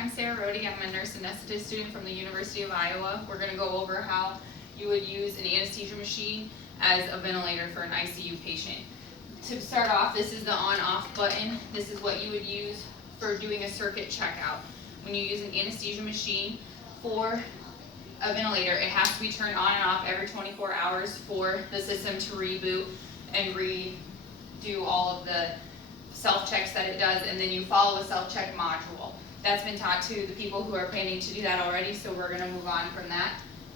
I'm Sarah Rohde. I'm a nurse anesthetist student from the University of Iowa. We're going to go over how you would use an anesthesia machine as a ventilator for an ICU patient. To start off, this is the on-off button. This is what you would use for doing a circuit checkout. When you use an anesthesia machine for a ventilator, it has to be turned on and off every 24 hours for the system to reboot and redo all of the self-checks that it does, and then you follow a self-check module. That's been taught to the people who are planning to do that already, so we're going to move on from that.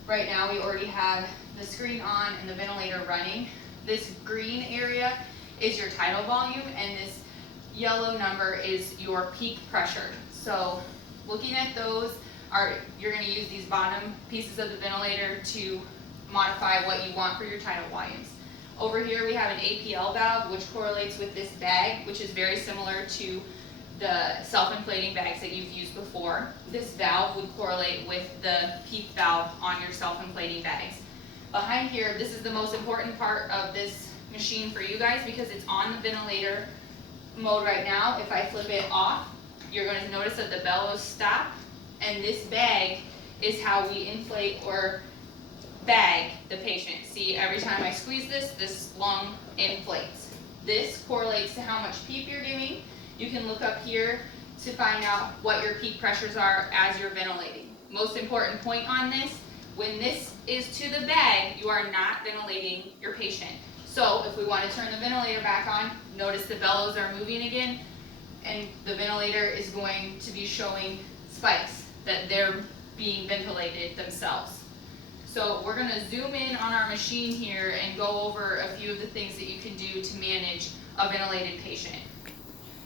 Right now we already have the screen on and the ventilator running. This green area is your tidal volume, and this yellow number is your peak pressure. So looking at those, you're going to use these bottom pieces of the ventilator to modify what you want for your tidal volumes. Over here we have an APL valve, which correlates with this bag, which is very similar to the self-inflating bags that you've used before. This valve would correlate with the peak valve on your self-inflating bags. Behind here, this is the most important part of this machine for you guys because it's on the ventilator mode right now. If I flip it off, you're going to notice that the bellows stop, and this bag is how we inflate or bag the patient. See, every time I squeeze this lung inflates. This correlates to how much PEEP you're doing. You can look up here to find out what your peak pressures are as you're ventilating. Most important point on this, when this is to the bag, you are not ventilating your patient. So if we want to turn the ventilator back on, notice the bellows are moving again, and the ventilator is going to be showing spikes that they're being ventilated themselves. So we're going to zoom in on our machine here and go over a few of the things that you can do to manage a ventilated patient.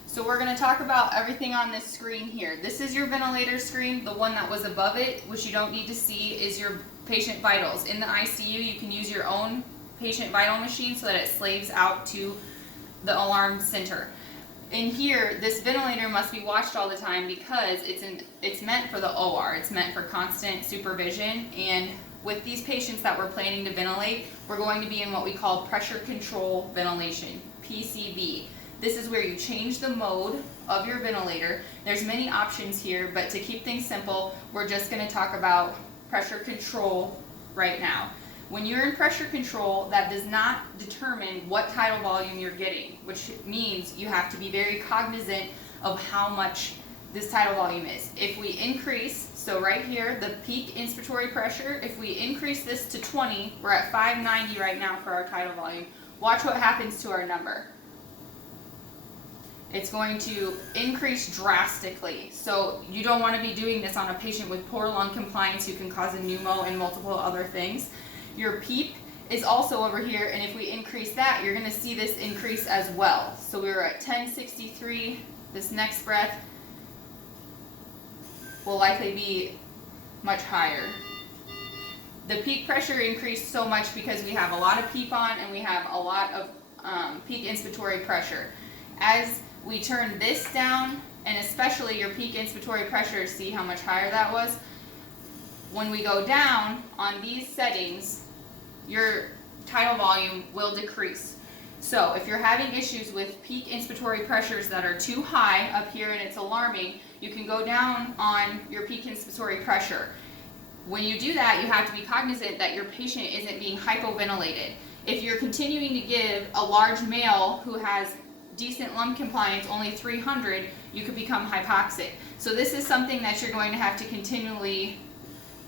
So we're going to talk about everything on this screen here. This is your ventilator screen. The one that was above it, which you don't need to see, is your patient vitals. In the ICU, you can use your own patient vital machine so that it slaves out to the alarm center. In here, this ventilator must be watched all the time because it's meant for the OR. It's meant for constant supervision, and with these patients that we're planning to ventilate, we're going to be in what we call pressure control ventilation, PCV. This is where you change the mode of your ventilator. There's many options here, but to keep things simple, we're just going to talk about pressure control right now. When you're in pressure control, that does not determine what tidal volume you're getting, which means you have to be very cognizant of how much this tidal volume is. If we increase, so right here, the peak inspiratory pressure, if we increase this to 20, we're at 590 right now for our tidal volume. Watch what happens to our number. It's going to increase drastically. So you don't want to be doing this on a patient with poor lung compliance who can cause a pneumo and multiple other things. Your PEEP is also over here, and if we increase that, you're going to see this increase as well. So we were at 1063. This next breath will likely be much higher. The peak pressure increased so much because we have a lot of PEEP on and we have a lot of peak inspiratory pressure. As we turn this down, and especially your peak inspiratory pressure, see how much higher that was? When we go down on these settings, your tidal volume will decrease. So if you're having issues with peak inspiratory pressures that are too high up here and it's alarming, you can go down on your peak inspiratory pressure. When you do that, you have to be cognizant that your patient isn't being hypoventilated. If you're continuing to give a large male who has decent lung compliance only 300, you could become hypoxic. So this is something that you're going to have to continually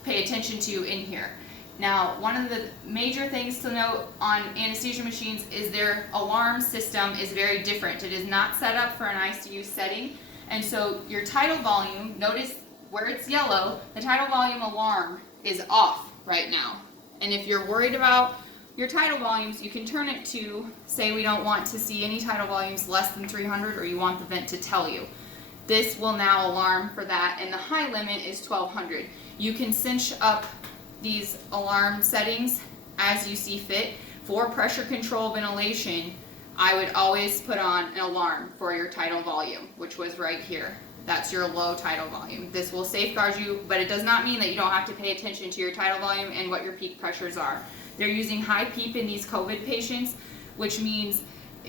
pay attention to in here. Now, one of the major things to note on anesthesia machines is their alarm system is very different. It is not set up for an ICU setting, and so your tidal volume, notice where it's yellow, the tidal volume alarm is off right now. And if you're worried about your tidal volumes, you can turn it to, say we don't want to see any tidal volumes less than 300, or you want the vent to tell you. This will now alarm for that, and the high limit is 1200. You can cinch up these alarm settings as you see fit. For pressure control ventilation, I would always put on an alarm for your tidal volume, which was right here. That's your low tidal volume. This will safeguard you, but it does not mean that you don't have to pay attention to your tidal volume and what your peak pressures are. They're using high PEEP in these COVID patients, which means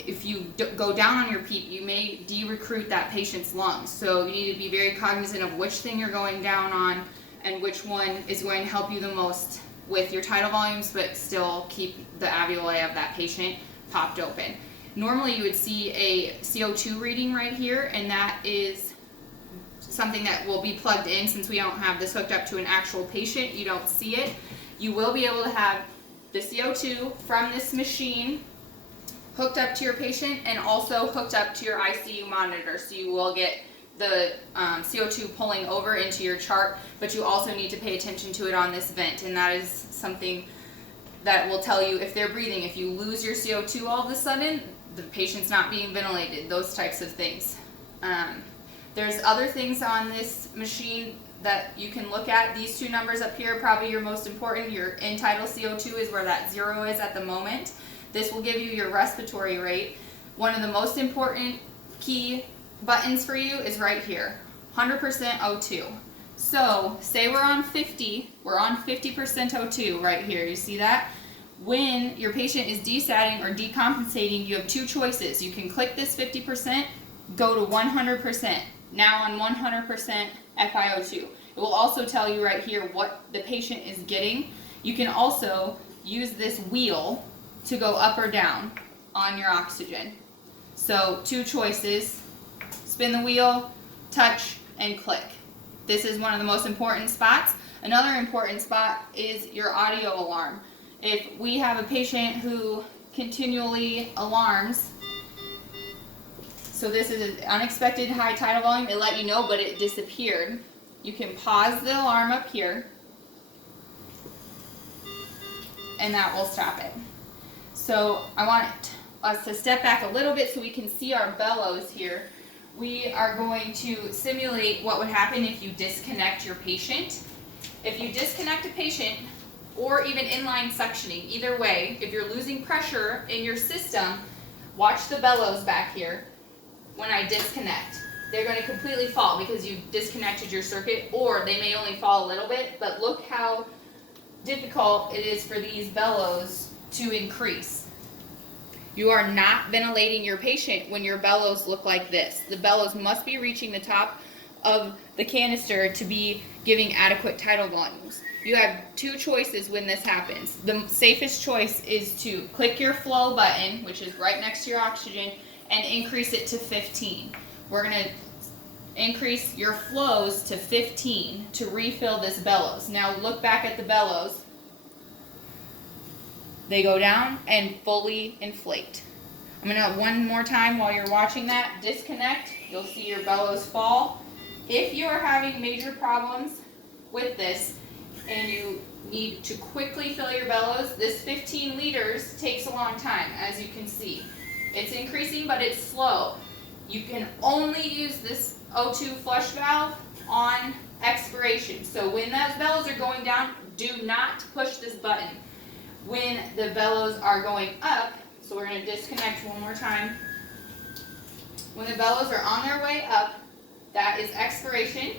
if you go down on your PEEP, you may de-recruit that patient's lungs. So you need to be very cognizant of which thing you're going down on and which one is going to help you the most with your tidal volumes, but still keep the alveoli of that patient popped open. Normally you would see a CO2 reading right here, and that is something that will be plugged in. Since we don't have this hooked up to an actual patient, you don't see it. You will be able to have the CO2 from this machine hooked up to your patient and also hooked up to your ICU monitor. So you will get the CO2 pulling over into your chart, but you also need to pay attention to it on this vent, and that is something that will tell you if they're breathing. If you lose your CO2 all of a sudden, the patient's not being ventilated, those types of things. There's other things on this machine that you can look at. These two numbers up here are probably your most important. Your end-tidal CO2 is where that 0 is at the moment. This will give you your respiratory rate. One of the most important key buttons for you is right here, 100% O2. So say we're on 50, we're on 50% O2 right here. You see that? When your patient is desatting or decompensating, you have two choices. You can click this 50%, go to 100%. Now on 100% FiO2. It will also tell you right here what the patient is getting. You can also use this wheel to go up or down on your oxygen. So two choices, spin the wheel, touch, and click. This is one of the most important spots. Another important spot is your audio alarm. If we have a patient who continually alarms, so this is an unexpected high tidal volume, it let you know, but it disappeared. You can pause the alarm up here, and that will stop it. So I want us to step back a little bit so we can see our bellows here. We are going to simulate what would happen if you disconnect your patient. If you disconnect a patient, or even inline suctioning, either way, if you're losing pressure in your system, watch the bellows back here. When I disconnect, they're going to completely fall because you disconnected your circuit, or they may only fall a little bit, but look how difficult it is for these bellows to increase. You are not ventilating your patient when your bellows look like this. The bellows must be reaching the top of the canister to be giving adequate tidal volumes. You have two choices when this happens. The safest choice is to click your flow button, which is right next to your oxygen, and increase it to 15. We're going to increase your flows to 15 to refill this bellows. Now look back at the bellows. They go down and fully inflate. I'm going to, one more time while you're watching that, disconnect. You'll see your bellows fall. If you are having major problems with this and you need to quickly fill your bellows, this 15 liters takes a long time, as you can see. It's increasing, but it's slow. You can only use this O2 flush valve on expiration. So when those bellows are going down, do not push this button. When the bellows are going up, so we're going to disconnect one more time. When the bellows are on their way up, that is expiration,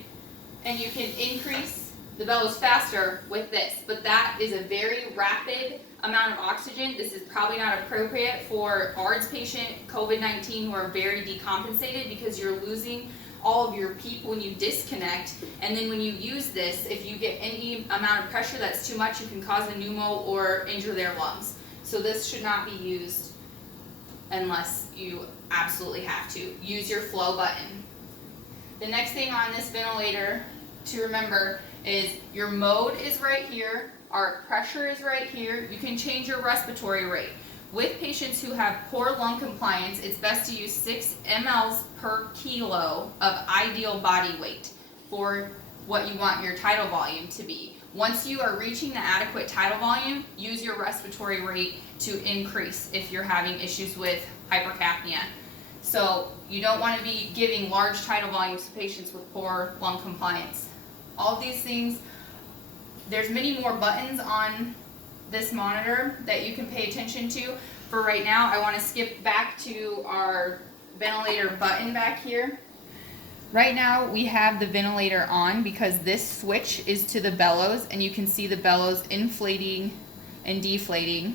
and you can increase the bellows faster with this. But that is a very rapid amount of oxygen. This is probably not appropriate for ARDS patient, COVID-19, who are very decompensated, because you're losing all of your PEEP when you disconnect. And then when you use this, if you get any amount of pressure that's too much, you can cause a pneumo or injure their lungs. So this should not be used unless you absolutely have to. Use your flow button. The next thing on this ventilator to remember is your mode is right here, our pressure is right here. You can change your respiratory rate. With patients who have poor lung compliance, it's best to use 6 mLs per kilo of ideal body weight for what you want your tidal volume to be. Once you are reaching the adequate tidal volume, use your respiratory rate to increase if you're having issues with hypercapnia. So you don't want to be giving large tidal volumes to patients with poor lung compliance. All of these things, there's many more buttons on this monitor that you can pay attention to. For right now, I want to skip back to our ventilator button back here. Right now we have the ventilator on because this switch is to the bellows, and you can see the bellows inflating and deflating.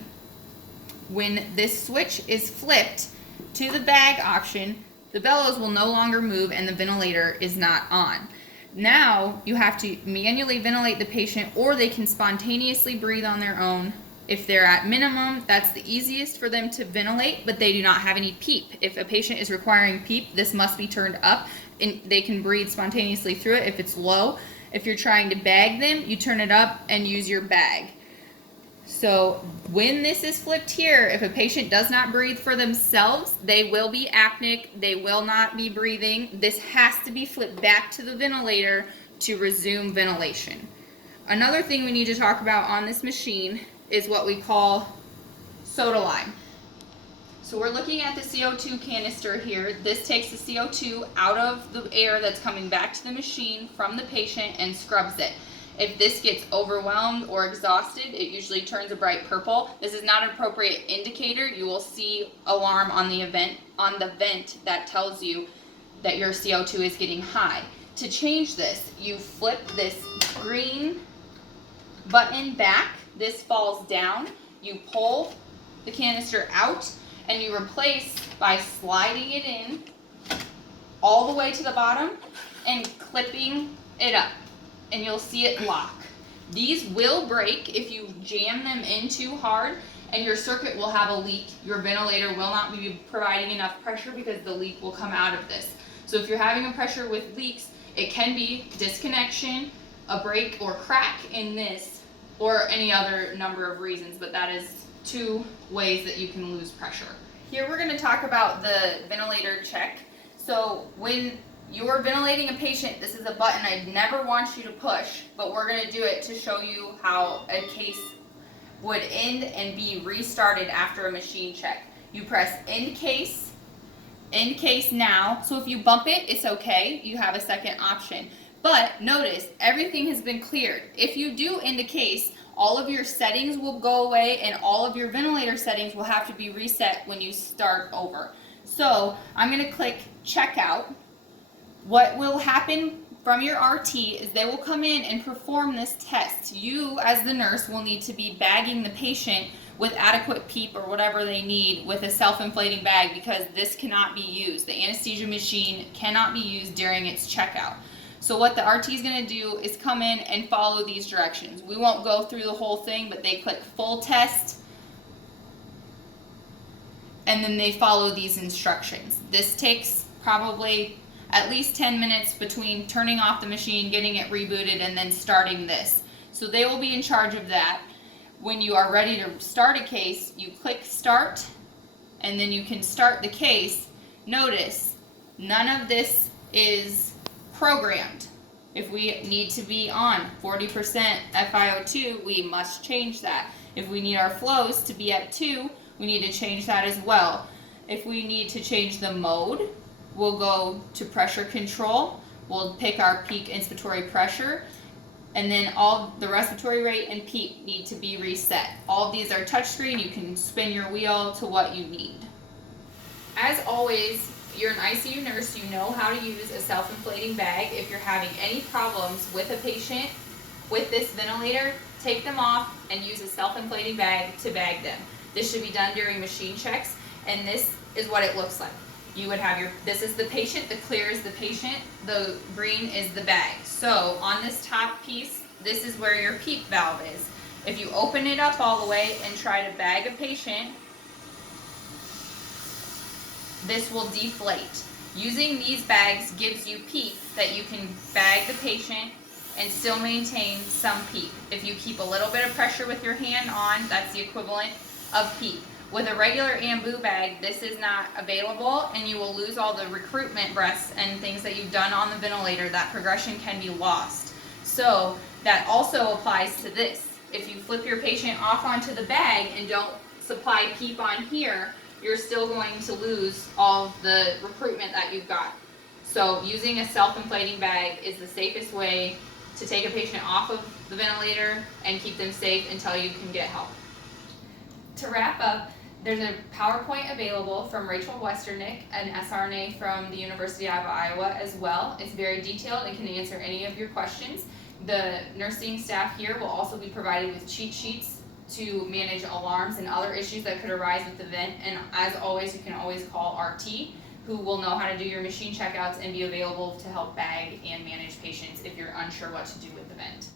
When this switch is flipped, to the bag option, the bellows will no longer move and the ventilator is not on. Now you have to manually ventilate the patient, or they can spontaneously breathe on their own. If they're at minimum, that's the easiest for them to ventilate, but they do not have any PEEP. If a patient is requiring PEEP, this must be turned up and they can breathe spontaneously through it if it's low. If you're trying to bag them, you turn it up and use your bag. So when this is flipped here, if a patient does not breathe for themselves, they will be apneic, they will not be breathing. This has to be flipped back to the ventilator to resume ventilation. Another thing we need to talk about on this machine is what we call soda lime. So we're looking at the CO2 canister here. This takes the CO2 out of the air that's coming back to the machine from the patient and scrubs it. If this gets overwhelmed or exhausted, it usually turns a bright purple. This is not an appropriate indicator. You will see alarm on the vent that tells you that your CO2 is getting high. To change this, you flip this green button back. This falls down. You pull the canister out and you replace by sliding it in all the way to the bottom and clipping it up, and you'll see it lock. These will break if you jam them in too hard, and your circuit will have a leak. Your ventilator will not be providing enough pressure because the leak will come out of this. So if you're having a pressure with leaks, it can be disconnection, a break or crack in this, or any other number of reasons, but that is 2 ways that you can lose pressure. Here we're going to talk about the ventilator check. So when you're ventilating a patient, this is a button I'd never want you to push, but we're going to do it to show you how a case would end and be restarted after a machine check. You press end case now. So if you bump it, it's okay. You have a second option. But notice, everything has been cleared. If you do end a case, all of your settings will go away and all of your ventilator settings will have to be reset when you start over. So I'm going to click checkout. What will happen from your RT is they will come in and perform this test. You, as the nurse, will need to be bagging the patient with adequate PEEP or whatever they need with a self-inflating bag, because this cannot be used. The anesthesia machine cannot be used during its checkout. So what the RT is going to do is come in and follow these directions. We won't go through the whole thing, but they click full test, and then they follow these instructions. This takes probably at least 10 minutes between turning off the machine, getting it rebooted, and then starting this. So they will be in charge of that. When you are ready to start a case, you click start, and then you can start the case. Notice, none of this is programmed. If we need to be on 40% FiO2, we must change that. If we need our flows to be at 2, we need to change that as well. If we need to change the mode, we'll go to pressure control. We'll pick our peak inspiratory pressure, and then all the respiratory rate and PEEP need to be reset. All of these are touchscreen. You can spin your wheel to what you need. As always, you're an ICU nurse, you know how to use a self-inflating bag. If you're having any problems with a patient with this ventilator, take them off and use a self-inflating bag to bag them. This should be done during machine checks, and this is what it looks like. You would have this is the patient, the clear is the patient, the green is the bag. So on this top piece, this is where your PEEP valve is. If you open it up all the way and try to bag a patient, this will deflate. Using these bags gives you PEEP that you can bag the patient and still maintain some PEEP. If you keep a little bit of pressure with your hand on, that's the equivalent of PEEP. With a regular Ambu bag, this is not available, and you will lose all the recruitment breaths and things that you've done on the ventilator. That progression can be lost. So that also applies to this. If you flip your patient off onto the bag and don't supply PEEP on here, you're still going to lose all the recruitment that you've got. So using a self-inflating bag is the safest way to take a patient off of the ventilator and keep them safe until you can get help. To wrap up, there's a PowerPoint available from Rachel Westernik, an SRNA from the University of Iowa as well. It's very detailed and can answer any of your questions. The nursing staff here will also be provided with cheat sheets to manage alarms and other issues that could arise with the vent. And as always, you can always call RT, who will know how to do your machine checkouts and be available to help bag and manage patients if you're unsure what to do with the vent.